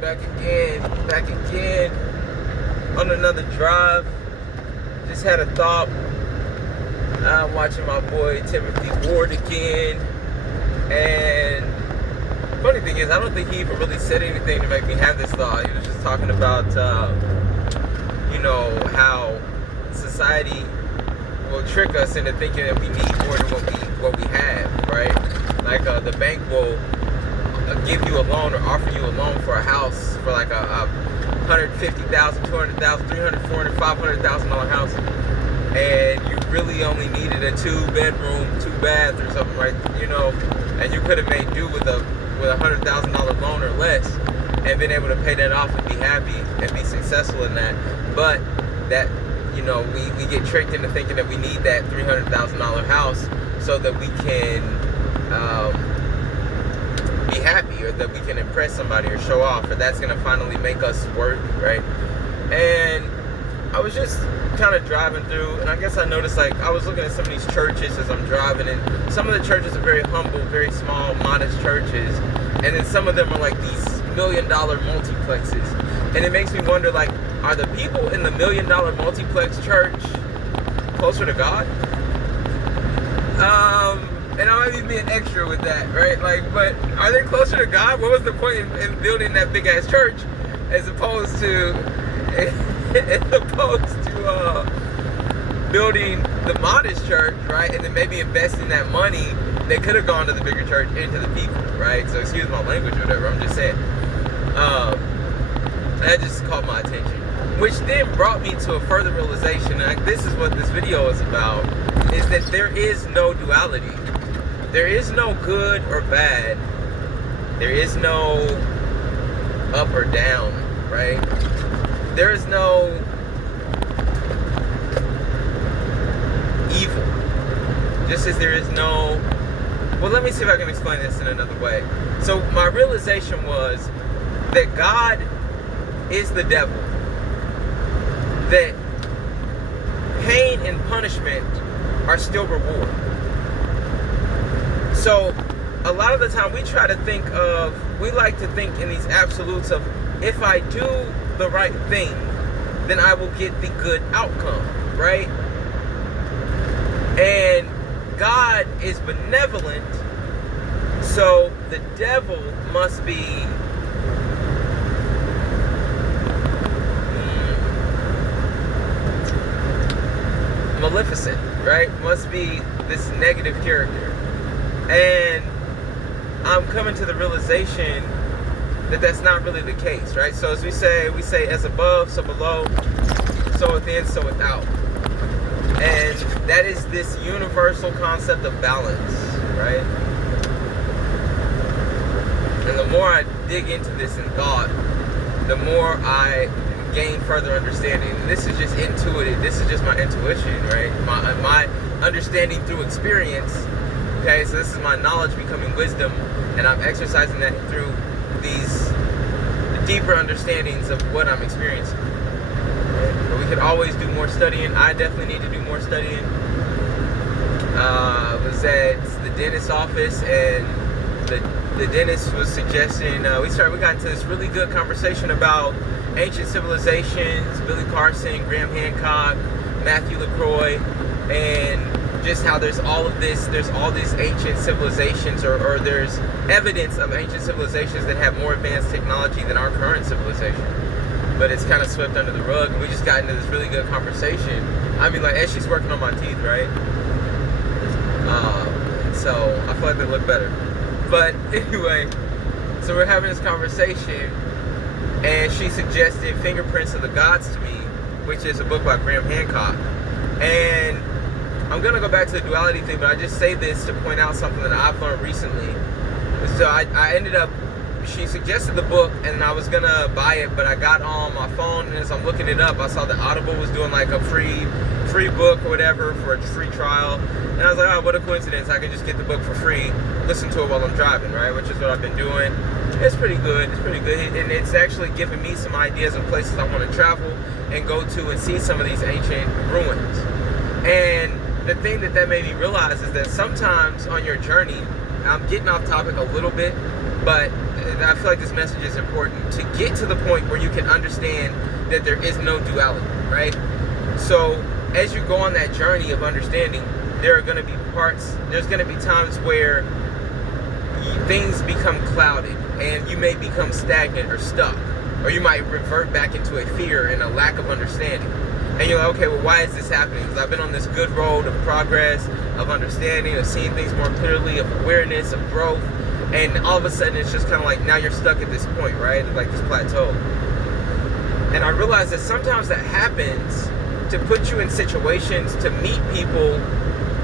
back again on another drive. Just had a thought. I'm watching my boy Timothy Ward again, and funny thing is, I don't think he even really said anything to make me have this thought. He was just talking about, how society will trick us into thinking that we need more than what we have, right? Like the bank will give you a loan or offer you a loan for a house for like a $150,000, $200,000, $300,000, $400,000, $500,000 house, and you really only needed a 2-bedroom, 2-bath or something, right? And you could have made do with a $100,000 loan or less, and been able to pay that off and be happy and be successful in that. But that we get tricked into thinking that we need that $300,000 house so that we can be happy, or that we can impress somebody or show off, or that's going to finally make us worthy, right? And I was just kind of driving through, and I guess I noticed, like, I was looking at some of these churches as I'm driving, and some of the churches are very humble, very small, modest churches, and then some of them are like these $1 million multiplexes, and it makes me wonder, like, are the people in the $1 million multiplex church closer to God? And I might be being extra with that, right? Like, but are they closer to God? What was the point in building that big ass church as opposed to building the modest church, right? And then maybe investing that money that could have gone to the bigger church into the people, right? So excuse my language or whatever, I'm just saying. That just caught my attention, which then brought me to a further realization, and this is what this video is about, is that there is no duality. There is no good or bad. There is no up or down, right? There is no evil. Just as there is no... Well, let me see if I can explain this in another way. So my realization was that God is the devil. That pain and punishment are still reward. So a lot of the time we like to think in these absolutes of, if I do the right thing, then I will get the good outcome, right? And God is benevolent, so the devil must be maleficent, right? Must be this negative character. And I'm coming to the realization that that's not really the case, right? So as we say as above, so below, so within, so without. And that is this universal concept of balance, right? And the more I dig into this in thought, the more I gain further understanding. And this is just intuitive. This is just my intuition, right? My understanding through experience. Okay, so this is my knowledge becoming wisdom, and I'm exercising that through these deeper understandings of what I'm experiencing. But we could always do more studying. I definitely need to do more studying. I was at the dentist's office, and the dentist was suggesting, we got into this really good conversation about ancient civilizations, Billy Carson, Graham Hancock, Matthew LaCroix, and just how there's all these ancient civilizations, or there's evidence of ancient civilizations that have more advanced technology than our current civilization. But it's kind of swept under the rug, and we just got into this really good conversation. I mean, like, as she's working on my teeth, right? So I feel like they look better. But anyway, so we're having this conversation, and she suggested Fingerprints of the Gods to me, which is a book by Graham Hancock. And I'm going to go back to the duality thing, but I just say this to point out something that I've learned recently. So I ended up, she suggested the book, and I was going to buy it, but I got on my phone, and as I'm looking it up, I saw that Audible was doing like a free book or whatever for a free trial. And I was like, oh, what a coincidence. I can just get the book for free, listen to it while I'm driving, right? Which is what I've been doing. It's pretty good. And it's actually giving me some ideas of places I want to travel and go to and see some of these ancient ruins. And the thing that made me realize is that sometimes on your journey, I'm getting off topic a little bit, but I feel like this message is important to get to the point where you can understand that there is no duality, right? So as you go on that journey of understanding, there are going to be there's going to be times where things become clouded and you may become stagnant or stuck, or you might revert back into a fear and a lack of understanding. And you're like, okay, well, why is this happening? Because I've been on this good road of progress, of understanding, of seeing things more clearly, of awareness, of growth, and all of a sudden it's just kind of like, now you're stuck at this point, right? Like this plateau. And I realized that sometimes that happens to put you in situations, to meet people,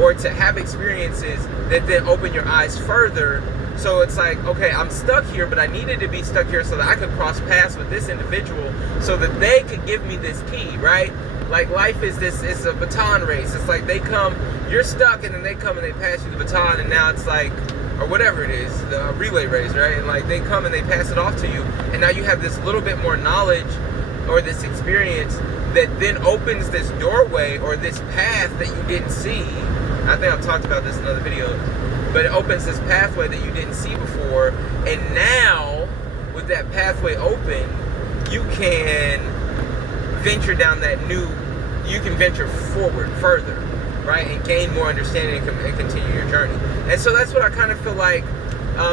or to have experiences that then open your eyes further. So it's like, okay, I'm stuck here, but I needed to be stuck here so that I could cross paths with this individual so that they could give me this key, right? Like life is it's a baton race. It's like they come, you're stuck, and then they come and they pass you the baton, and now it's like, or whatever it is, the relay race, right? And like they come and they pass it off to you, and now you have this little bit more knowledge or this experience that then opens this doorway or this path that you didn't see. I think I've talked about this in other videos, but it opens this pathway that you didn't see before, and now with that pathway open, you can venture down you can venture forward further, right, and gain more understanding and continue your journey. And so that's what I kind of feel like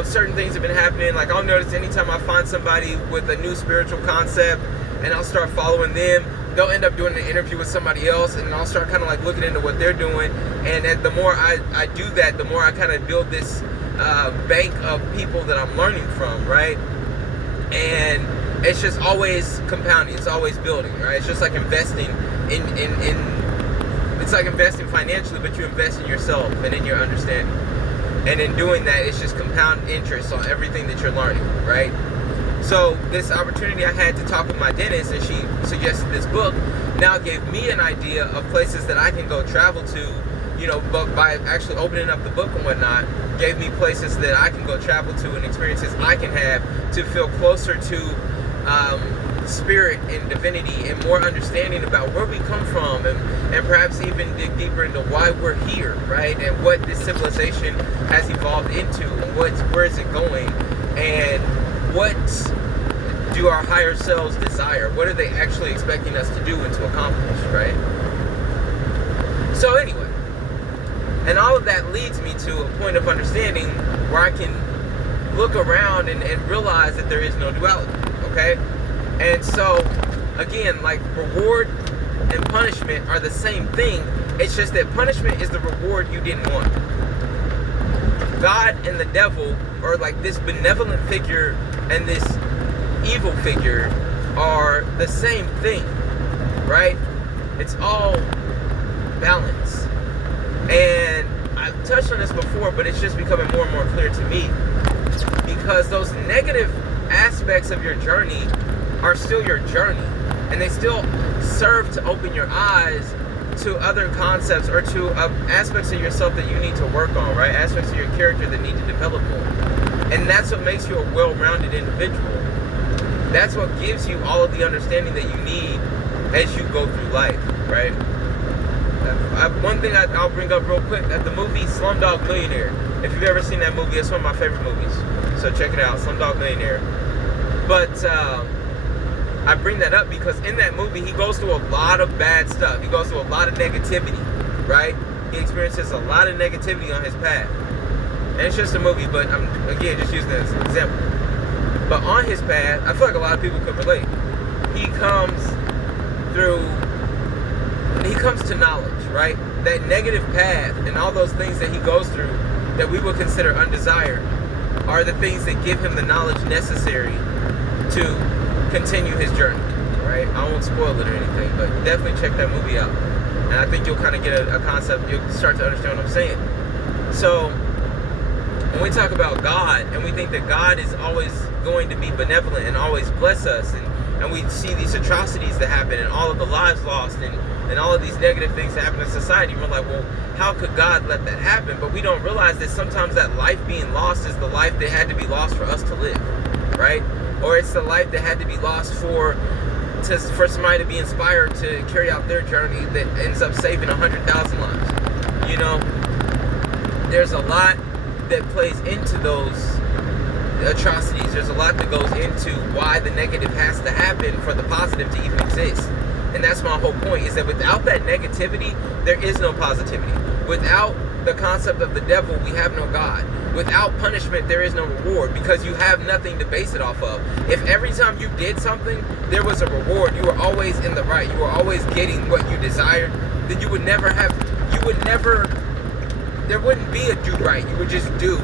certain things have been happening. Like I'll notice anytime I find somebody with a new spiritual concept and I'll start following them, they'll end up doing an interview with somebody else, and I'll start kind of like looking into what they're doing. And the more I do that, the more I kind of build this bank of people that I'm learning from, right? And it's just always compounding. It's always building, right? It's just like investing in it's like investing financially, but you invest in yourself and in your understanding. And in doing that, it's just compound interest on everything that you're learning, right? So this opportunity I had to talk with my dentist, and she suggested this book, now gave me an idea of places that I can go travel to, but by actually opening up the book and whatnot, gave me places that I can go travel to and experiences I can have to feel closer to spirit and divinity and more understanding about where we come from, and perhaps even dig deeper into why we're here, right? And what this civilization has evolved into, and where is it going, and what do our higher selves desire? What are they actually expecting us to do and to accomplish, right? So anyway, and all of that leads me to a point of understanding where I can look around and realize that there is no duality, okay? And so, again, like reward and punishment are the same thing. It's just that punishment is the reward you didn't want. God and the devil, or like this benevolent figure and this evil figure, are the same thing, right? It's all balance. And I've touched on this before, but it's just becoming more and more clear to me, because those negative aspects of your journey are still your journey, and they still serve to open your eyes to other concepts or to aspects of yourself that you need to work on, right? Aspects of your character that need to develop more. And that's what makes you a well-rounded individual. That's what gives you all of the understanding that you need as you go through life, right? One thing I'll bring up real quick, the movie Slumdog Millionaire. If you've ever seen that movie, it's one of my favorite movies. So check it out, Slumdog Millionaire. But I bring that up because in that movie, he goes through a lot of bad stuff. He goes through a lot of negativity, right? He experiences a lot of negativity on his path. And it's just a movie, but I'm, again, just using it as an example. But on his path, I feel like a lot of people could relate. He comes to knowledge, right? That negative path and all those things that he goes through that we would consider undesired are the things that give him the knowledge necessary to continue his journey, right? I won't spoil it or anything, but definitely check that movie out. And I think you'll kind of get a concept, you'll start to understand what I'm saying. So, when we talk about God, and we think that God is always going to be benevolent and always bless us, and we see these atrocities that happen, and all of the lives lost, and all of these negative things that happen in society, and we're like, well, how could God let that happen? But we don't realize that sometimes that life being lost is the life that had to be lost for us to live, right? Or it's the life that had to be lost for somebody to be inspired to carry out their journey that ends up saving 100,000 lives. You know, there's a lot that plays into those atrocities. There's a lot that goes into why the negative has to happen for the positive to even exist. And that's my whole point, is that without that negativity, there is no positivity. Without the concept of the devil, we have no God. Without punishment, there is no reward, because you have nothing to base it off of. If every time you did something, there was a reward, you were always in the right, you were always getting what you desired, then there wouldn't be a do right, you would just do,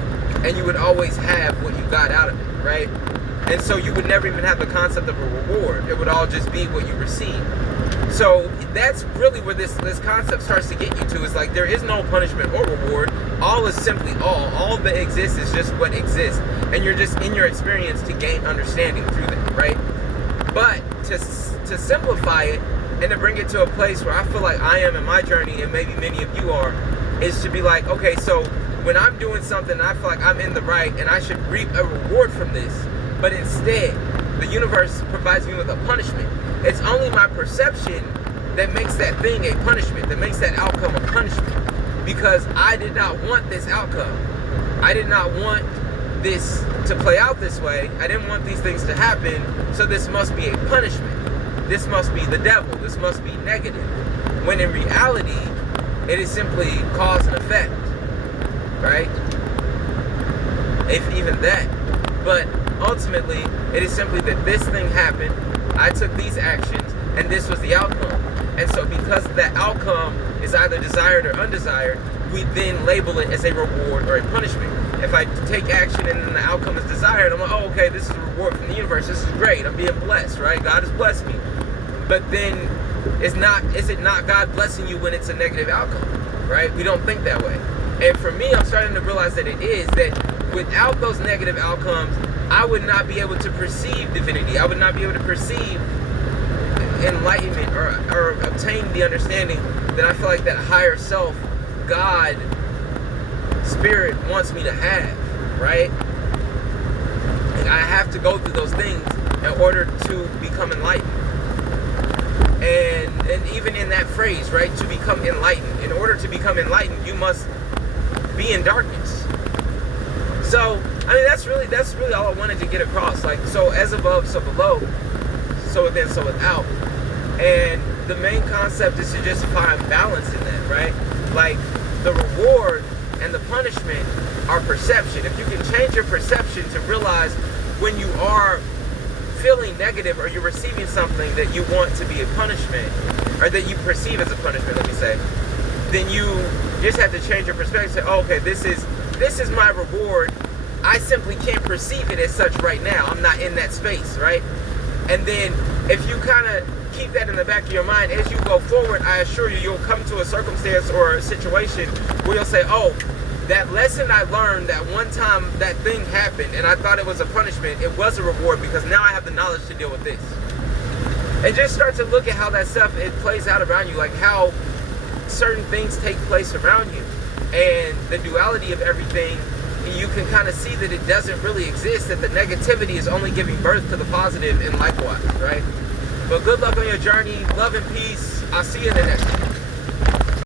and you would always have what you got out of it, right? And so you would never even have the concept of a reward. It would all just be what you receive. So that's really where this concept starts to get you to, is like there is no punishment or reward. All is simply all. All that exists is just what exists. And you're just in your experience to gain understanding through that, right? But to simplify it and to bring it to a place where I feel like I am in my journey, and maybe many of you are, is to be like, okay, so when I'm doing something, I feel like I'm in the right and I should reap a reward from this. But instead, the universe provides me with a punishment. It's only my perception that makes that thing a punishment, that makes that outcome a punishment. Because I did not want this outcome. I did not want this to play out this way. I didn't want these things to happen, so this must be a punishment. This must be the devil. This must be negative. When in reality, it is simply cause and effect, right? If even that. But ultimately, it is simply that this thing happened, I took these actions, and this was the outcome. And so because that outcome is either desired or undesired, we then label it as a reward or a punishment. If I take action and then the outcome is desired, I'm like, oh, okay, this is a reward from the universe. This is great. I'm being blessed, right? God has blessed me. But then is it not God blessing you when it's a negative outcome, right? We don't think that way. And for me, I'm starting to realize that it is, that without those negative outcomes, I would not be able to perceive divinity. I would not be able to perceive enlightenment or obtain the understanding that I feel like that higher self, God, Spirit wants me to have, right? And I have to go through those things in order to become enlightened. And even in that phrase, right, to become enlightened. In order to become enlightened, you must be in darkness. So, I mean, that's really all I wanted to get across. Like, so as above, so below, so within, so without. And the main concept is to just find balance in that, right? Like, the reward and the punishment are perception. If you can change your perception to realize when you are feeling negative or you're receiving something that you want to be a punishment, or that you perceive as a punishment, let me say, then you just have to change your perspective. Say, oh, okay, this is my reward. I simply can't perceive it as such right now. I'm not in that space, right? And then if you kind of keep that in the back of your mind as you go forward, I assure you, you'll come to a circumstance or a situation where you'll say, oh, that lesson I learned that one time that thing happened and I thought it was a punishment, it was a reward because now I have the knowledge to deal with this. And just start to look at how that stuff, it plays out around you, like how certain things take place around you. And the duality of everything, you can kind of see that it doesn't really exist, that the negativity is only giving birth to the positive and likewise, right? But good luck on your journey. Love and peace. I'll see you in the next one.